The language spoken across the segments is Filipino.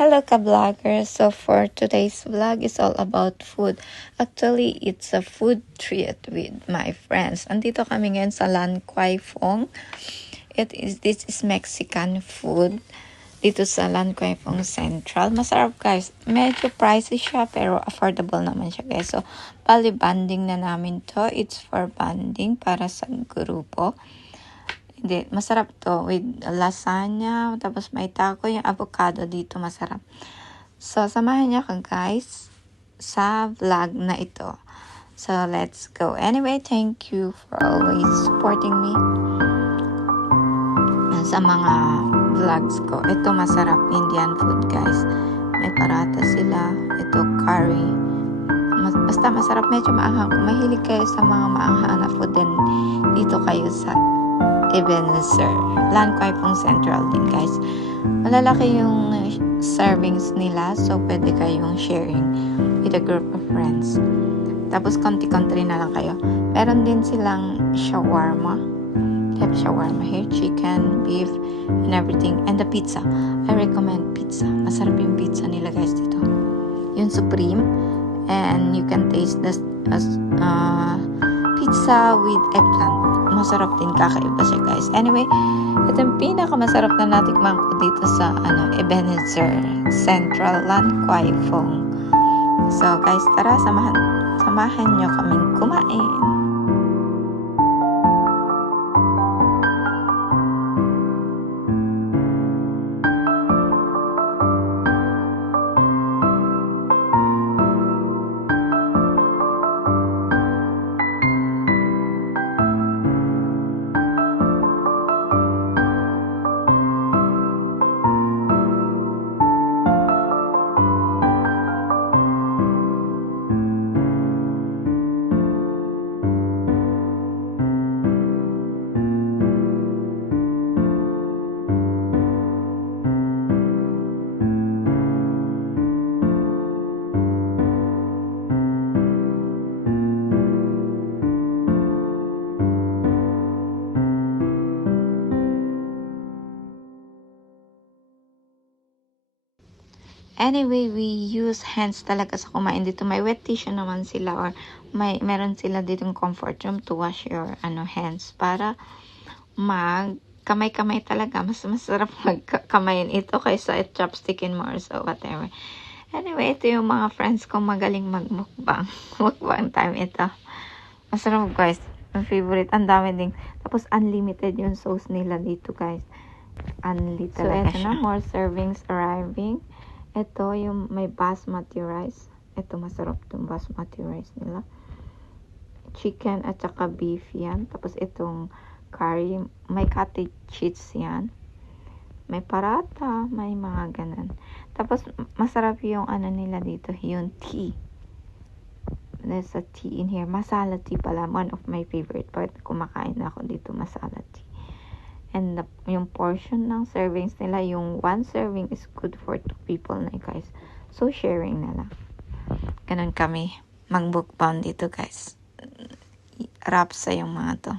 Hello ka-vloggers! So for today's vlog is all about food. Actually, it's a food treat with my friends. Andito kami ngayon sa Lan Kwai Fong. This is Mexican food dito sa Lan Kwai Fong Central. Masarap guys. Medyo pricey siya pero affordable naman siya guys. So, bali banding na namin to. It's for banding para sa grupo. Hindi, masarap to with lasagna, tapos may taco, yung avocado dito masarap. So, samahan niyo ka guys sa vlog na ito. So, let's go. Anyway, thank you for always supporting me sa mga vlogs ko. Ito masarap Indian food guys. May parata sila. Ito curry. Basta masarap, medyo maanghang. Kung mahilig kayo sa mga maanghang na food, then dito kayo sa Ebenezer. Lan Kwai Fong Central din guys. Malalaki yung servings nila, so pwede kayong sharing with a group of friends. Tapos konti-konti na lang kayo. Meron din silang shawarma. They have shawarma here, chicken, beef, and everything. And the pizza. I recommend pizza. Masarap yung pizza nila guys dito. Yung supreme. And you can taste the pizza with eggplant. Masarap din, kakaiba siya guys. Anyway, ito yung pinakamasarap na natikman ko dito sa Ebenezer Central Lan Kwai Fong. So guys, tara, samahan nyo kaming kumain. Anyway, we use hands talaga sa kumain dito. May wet tissue naman sila or meron sila ditong comfort room to wash your hands para kamay-kamay talaga. Mas masarap magkamayin ito kaysa chopstickin mo or so whatever. Anyway, ito yung mga friends ko magaling magmukbang. Mukbang time ito. Masarap guys. My favorite. Ang dami din. Tapos unlimited yung sauce nila dito guys. Unlimited talaga siya. More servings arriving. Ito yung may basmati rice. Ito masarap yung basmati rice nila. Chicken at saka beef yan. Tapos itong curry. May cottage cheese yan. May parata. May mga ganan. Tapos masarap yung nila dito. Yung tea. There's a tea in here. Masala tea pala. One of my favorite. Pag kumakain ako dito, masala tea. And yung portion ng servings nila, yung one serving is good for 2 people na guys. So, sharing na lang. Ganun kami mag-mukbang dito guys. Rapsa yung mga to.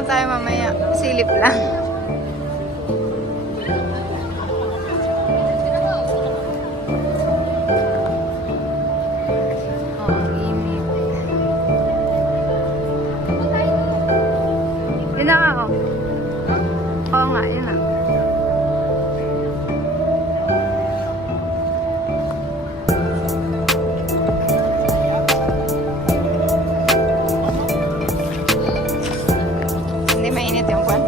lang tayo mamaya. Silip lang. Yun lang ako. Oo nga, yun lang. Hindi mainit yung kwan.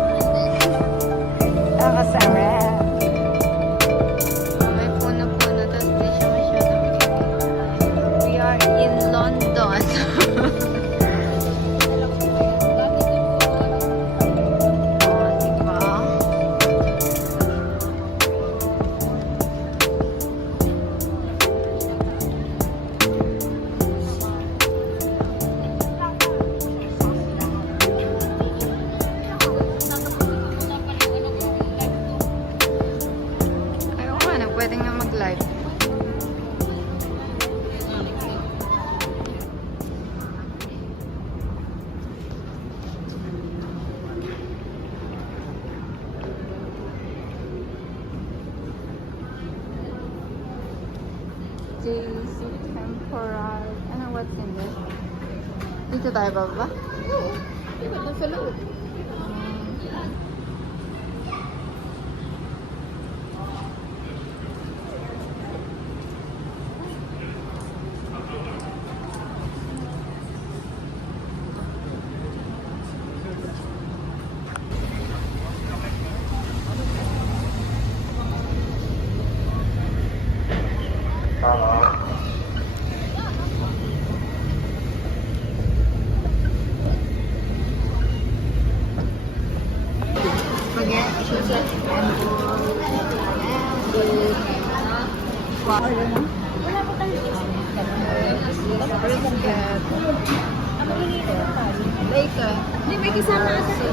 Nakasarap. May puno-puno, tapos di siya masyadong cute. We are in London. Pwede nga mag-live. JC Temporal. Ano, what's in this? Dito tayo baba? Oo. Diba, doon sa loob. Later. Hindi, may kasama ata.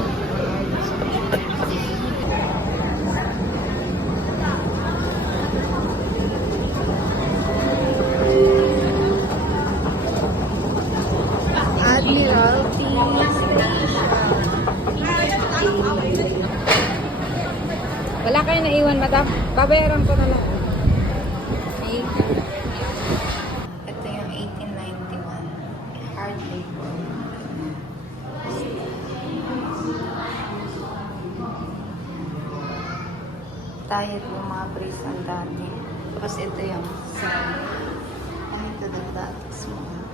Admiralty Wala kayo naiwan, madam. Babayaran ko na lang. Ito yung 1891. Hard labor. Tayo yung mga prison dati. Tapos ito yung sa... Ano ito daw dati? Small.